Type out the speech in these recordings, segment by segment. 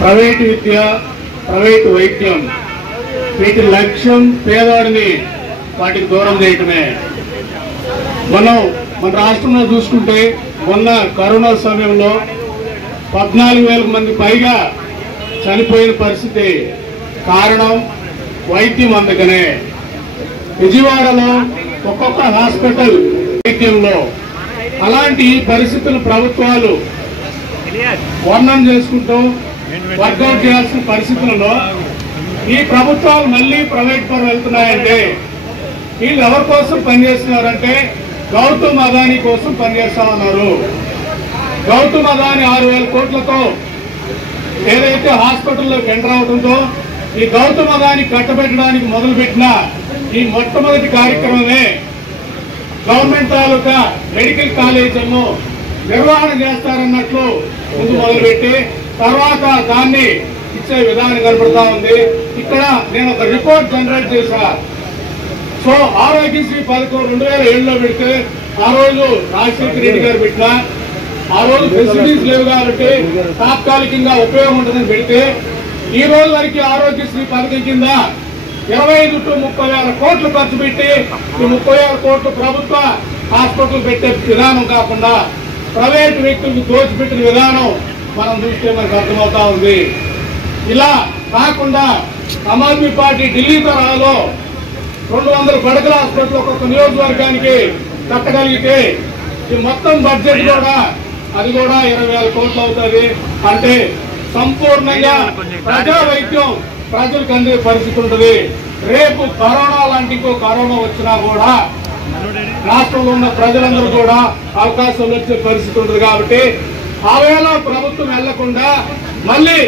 Private విద్య, private వైద్యం వీటి లక్ష్యం పేదవాడిని వాటికి దూరం చేయటమే. మన రాష్ట్రంలో చూసుకుంటే మొన్న కరోనా సమయంలో 14,000 మంది పైగా చనిపోయిన పరిస్థితి. కారణం వైద్యం అందకనే. విజయవాడలో ఒక్కొక్క హాస్పిటల్ వైద్యంలో అలాంటి పరిస్థితులు ప్రభుత్వాలు వర్ణన చేసుకుంటూ వర్కౌట్ చేయాల్సిన పరిస్థితులలో ఈ ప్రభుత్వాలు మళ్ళీ ప్రైవేట్ పరం వెళ్తున్నాయంటే వీళ్ళు ఎవరి కోసం పనిచేస్తున్నారంటే గౌతమ్ అదానీ కోసం పనిచేస్తామన్నారు. గౌతమ్ అదానీ 6,000 కోట్లతో ఏదైతే హాస్పిటల్లోకి ఎంటర్ అవడంతో ఈ గౌతమ్ అదానీ కట్టబెట్టడానికి మొదలుపెట్టిన ఈ మొట్టమొదటి కార్యక్రమమే గవర్నమెంట్ తాలూకా మెడికల్ కాలేజీలను నిర్వహణ చేస్తారన్నట్లు ముందు మొదలుపెట్టి తర్వాత దాన్ని ఇచ్చే విధానం కనపడతా ఉంది. ఇక్కడ నేను ఒక రిపోర్ట్ జనరేట్ చేశా. సో ఆరోగ్యశ్రీ పథకం 2007లో పెడితే ఆ రోజు రాజశేఖర రెడ్డి గారు పెట్టినా ఆ రోజు ఫెసిలిటీస్ లేవు కాబట్టి తాత్కాలికంగా ఉపయోగం ఉంటుందని పెడితే ఈ రోజు వరకు ఆరోగ్యశ్రీ పథకం కింద 25 to 30,000 కోట్లు ఖర్చు పెట్టి ఈ 30,000 కోట్లు ప్రభుత్వ హాస్పిటల్ పెట్టే విధానం కాకుండా ప్రైవేటు వ్యక్తులకు దోచిపెట్టిన విధానం మనం చూస్తే మనకు అర్థమవుతా ఉంది. ఇలా కాకుండా ఆమ్ ఆద్మీ పార్టీ ఢిల్లీ తరహాలో 200 పడకల హాస్పిటల్ ఒక్కొక్క నియోజకవర్గానికి కట్టగలిగితే ఈ మొత్తం బడ్జెట్ కూడా అది కూడా 20,000 కోట్లు అవుతుంది. అంటే సంపూర్ణంగా ప్రజా వైద్యం ప్రజలకు అందే పరిస్థితి ఉంటుంది. రేపు కరోనా లాంటి ఇంకో కరోనా వచ్చినా కూడా రాష్ట్రంలో ఉన్న ప్రజలందరూ కూడా అవకాశం వచ్చే పరిస్థితి ఉంటుంది. కాబట్టి ఆవేళ ప్రభుత్వం వెళ్లకుండా మళ్ళీ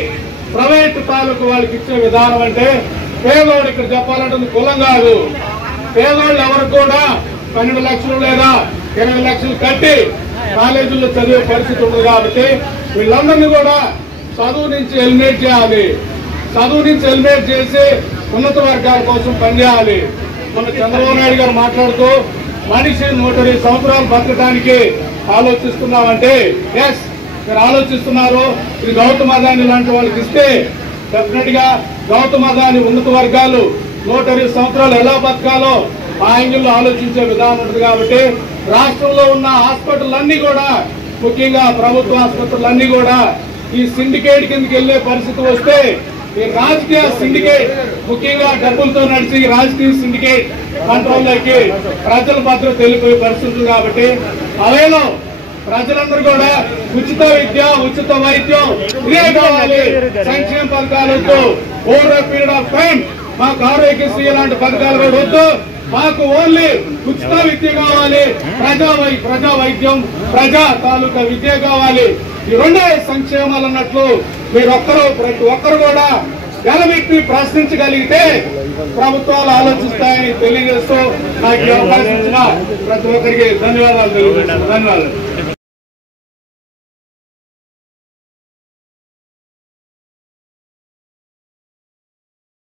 ప్రైవేటు తాలూకు వాళ్ళకి ఇచ్చే విధానం అంటే పేదోడు ఇక్కడ చెప్పాలంటే కులం కాదు. పేదోళ్ళు ఎవరు కూడా 12 లక్షలు లేదా 20 లక్షలు కట్టి కాలేజీల్లో చదివే పరిస్థితి ఉంటుంది. కాబట్టి వీళ్ళందరినీ కూడా చదువు నుంచి ఎలిమినేట్ చేయాలి. చదువు నుంచి ఎలిమినేట్ చేసి ఉన్నత వర్గాల కోసం పనిచేయాలి. మన చంద్రబాబు నాయుడు గారు మాట్లాడుతూ మనిషి 120 సంవత్సరాలు బతకడానికి ఆలోచిస్తున్నామంటే ఎస్ మీరు ఆలోచిస్తున్నారు. ఇది గౌతమ్ అదానీ లాంటి వాళ్ళకి ఇస్తే డెఫినెట్ గా గౌతమ్ అదానీ ఉన్నత వర్గాలు 120 సంవత్సరాలు ఎలా బతకాలో ఆ యాంగిల్లో ఆలోచించే విధానం ఉంటుంది. కాబట్టి రాష్ట్రంలో ఉన్న హాస్పిటల్ అన్ని కూడా ముఖ్యంగా ప్రభుత్వ ఆసుపత్రులన్నీ కూడా ఈ సిండికేట్ కిందకి వెళ్లే పరిస్థితి వస్తే ఈ రాజకీయ సిండికేట్ ముఖ్యంగా డబ్బులతో నడిచి రాజకీయ సిండికేట్ కంట్రోల్లోకి ప్రజల భద్రత వెళ్ళిపోయే పరిస్థితులు. కాబట్టి అవేలో ప్రజలందరూ కూడా ఉచిత విద్య, ఉచిత వైద్యం ఇదే కావాలి. సంక్షేమ పథకాలతో ఓవర్ పీరియడ్ ఆఫ్ టైం మాకు ఆరోగ్యశ్రీ లాంటి పథకాలు కూడా వద్దు. మాకు ఓన్లీ ఉచిత విద్య కావాలి, ప్రజా వైద్యం, ప్రజా తాలూకా విద్య కావాలి. ఈ రెండే సంక్షేమాలు అన్నట్లు మీరు ప్రతి ఒక్కరు కూడా గెలబెట్టి ప్రశ్నించగలిగితే ప్రభుత్వాలు ఆలోచిస్తాయని తెలియజేస్తూ నాకు అవకాశం ఇచ్చిన ప్రతి ఒక్కరికి ధన్యవాదాలు.